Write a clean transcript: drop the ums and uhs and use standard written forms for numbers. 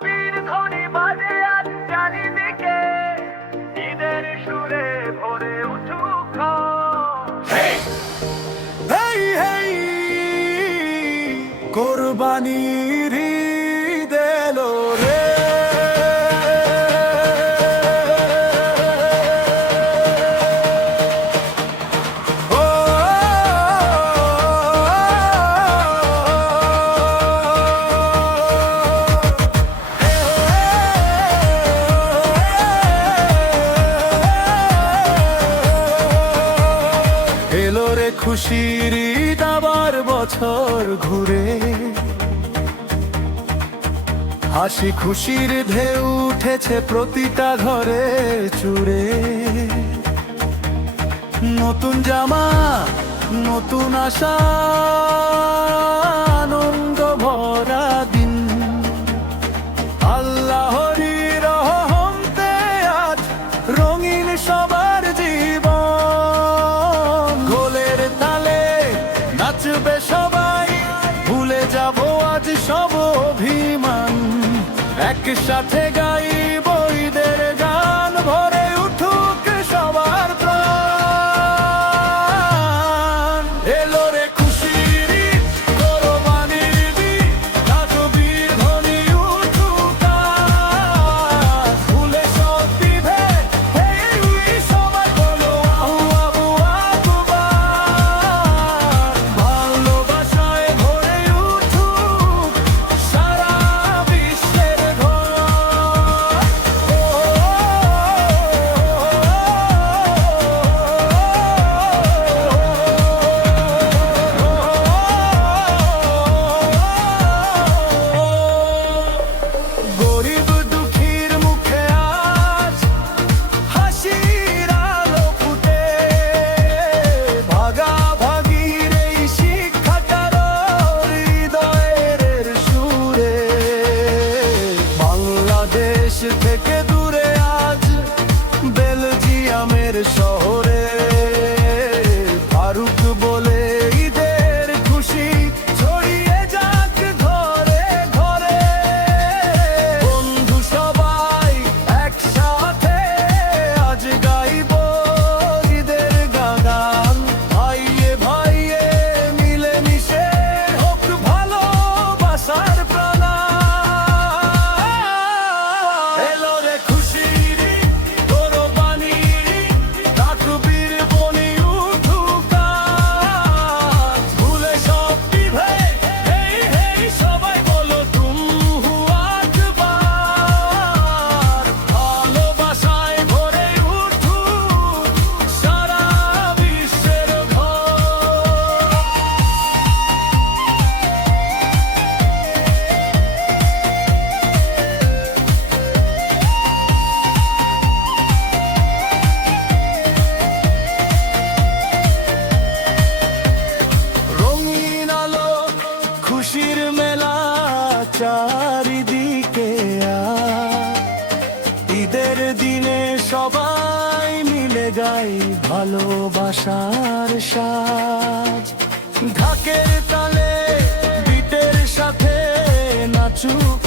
তাকবীর ধ্বনি বাজে আজ চারিদিকে, ঈদের সুরে ভরে উঠুক ঘর। হেই হেই হেই কোরবানির ঈদ এলো রে। ও এলো রে খুশির ঈদ, আবার বছর ঘুরে, হাসি খুশির ঢেউ উঠেছে প্রতিটা ঘরে চুড়ে। নতুন জামা, নতুন আশা, আনন্দ ভরা দিন। আল্লাহরই রহমতে আজ রঙিন সবার জীবন। গোলের তালে নাচবে সবাই, ভুলে যাব আজ সব অভিমান। একসাথে গাইব ঈদের গান, ভরে উঠুক সবার প্রাণ। এলো রে খুশির ঈদ, কোরবানির ঈদ, তাকবীর ধ্বনি উঠুক আজ। ভুলে সব বিভেদ, হেই সবাই বলো আল্লাহু আকবার। ভালোবাসায় ভরে উঠুক সারা বিশ্বের ঘর। গরিব দুঃখীর মুখে আজ হাসির আলো ফুটে, ভাগাভাগির এই শিক্ষাটার হৃদয়ের সুরে। বাংলাদেশ থেকে দূরে আজ বেলজিয়ামের শহরে, ফারুক বলে ঈদের খুশি ছড়িয়ে যাক ঘরে ঘরে। বন্ধু সবাই একসাথে আজ গাইব ঈদের গান। ভাইয়ে ভাইয়ে মিলে মিশে হোক ভালোবাসার প্রণাম। এলো রে খুশির ঈদ, কোরবানির ঈদ, তাকবীর ধ্বনি উঠুক আজ। ভুলে সব বিভেদ, হেই হেই সবাই বলো আল্লাহু আকবার। ভালোবাসায় ভরে উঠুক সারা বিশ্বের ঘর। রঙিন আলো খুশির মেলা চারিদিকে আজ। ঈদের দিনে সবাই মিলে গাই ভালোবাসার সাজ। ঢাকের তালে বিটের সাথে নাচুক